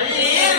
Valeu!